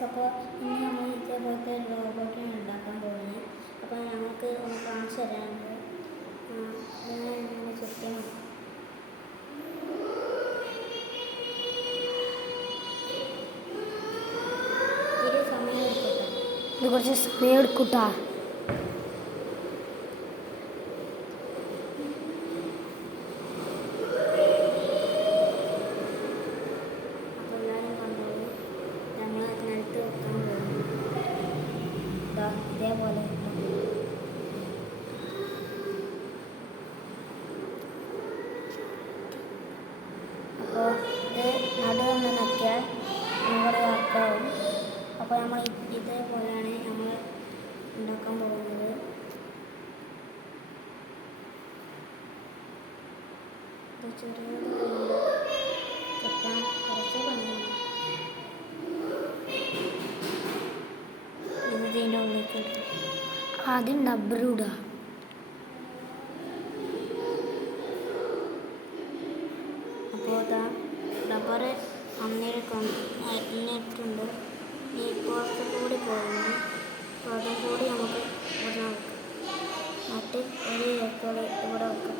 Guys, അപ്പോൾ ഇന്ന് നമ്മൾ ഇതേപോലത്തെ റോബോട്ടിനെ ഉണ്ടാക്കാൻ പോകുന്നത്. അപ്പോൾ ഞങ്ങൾക്ക് ഒന്ന് കാണിച്ചു തരാനുണ്ട്. ഇങ്ങനെ ചുറ്റണം. ഇത് സമയം എടുക്കട്ടെ, ഇത് കുറച്ച് സമയം എടുക്കൂട്ടാ. ഇതേപോലെ അപ്പോൾ ഇത് നടുവൊന്ന് നോക്കിയാൽ നമ്മുടെ വർക്കാവും. അപ്പോൾ നമ്മൾ ഇതേപോലെയാണ് നമ്മൾ ഉണ്ടാക്കാൻ പോകുന്നത്. ചെറിയത് കെട്ടാൻ കുറച്ച് പണിയാണ്. ഇതിൻ്റെ ഉള്ളിൽ ആദ്യം ഡബ്ബർ ഇടുക. അപ്പോൾ ഇതാ ഡബ്ബർ അന്നിട്ടുണ്ട്. ഈ പുറത്തും കൂടി പോകുന്നു. അപ്പോൾ അതും കൂടി നമുക്ക് ഇവിടെ വെക്കാം. മറ്റ് ഒരു ഏക്കോടെ ഇവിടെ വെക്കാം.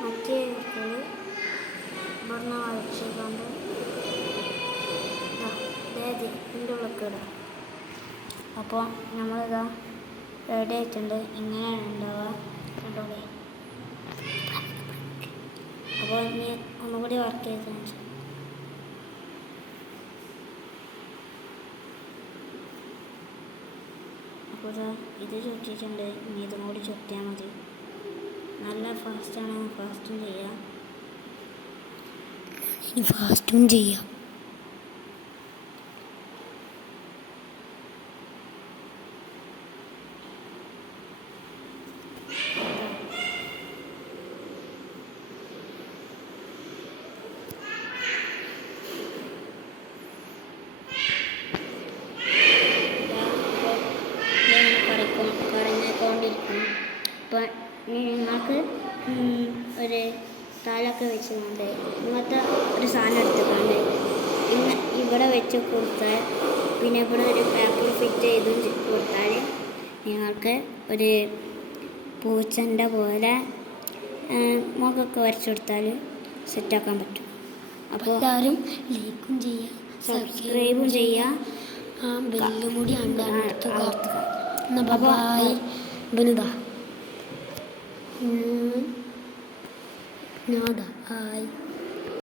മറ്റേ ഏക്കോട് ഇവിടെ വരച്ചുകൊണ്ട് ഇതിൻ്റെ ഉള്ളിൽ. അപ്പോൾ നമ്മളിതാ റെഡി ആയിട്ടുണ്ട്. ഇങ്ങനെയാണ് ഉണ്ടാവുക, കണ്ടോളെ. അപ്പോൾ ഇനി ഒന്നുകൂടി വർക്ക് ചെയ്തതിന് ശേഷം അപ്പോൾ ഇതാ ഇത് ചുറ്റിയിട്ടുണ്ട്. ഇനി ഇതും കൂടി ചുറ്റിയാൽ മതി. നല്ല ഫാസ്റ്റും ചെയ്യാം. പറഞ്ഞുകൊണ്ടിരിക്കും. അപ്പം നിങ്ങൾക്ക് ഒരു താലൊക്കെ വെച്ചുകൊണ്ട് ഇങ്ങനത്തെ ഒരു സാധനം എടുത്തിട്ടുണ്ട്. ഇവിടെ വെച്ച് കൊടുത്താൽ, പിന്നെ ഇവിടെ ഒരു പേപ്പർ ഫിറ്റ് ചെയ്ത് കൊടുത്താൽ നിങ്ങൾക്ക് ഒരു പൂച്ചൻ്റെ പോലെ മുഖമൊക്കെ വരച്ചു കൊടുത്താൽ സെറ്റാക്കാൻ പറ്റും. അപ്പോൾ എല്ലാവരും ലൈക്കും ചെയ്യുക, സബ്സ്ക്രൈബും ചെയ്യുക, ബെല്ലും കൂടി അമർത്തുക. ബൈ. ബനുദാ ഹായ്.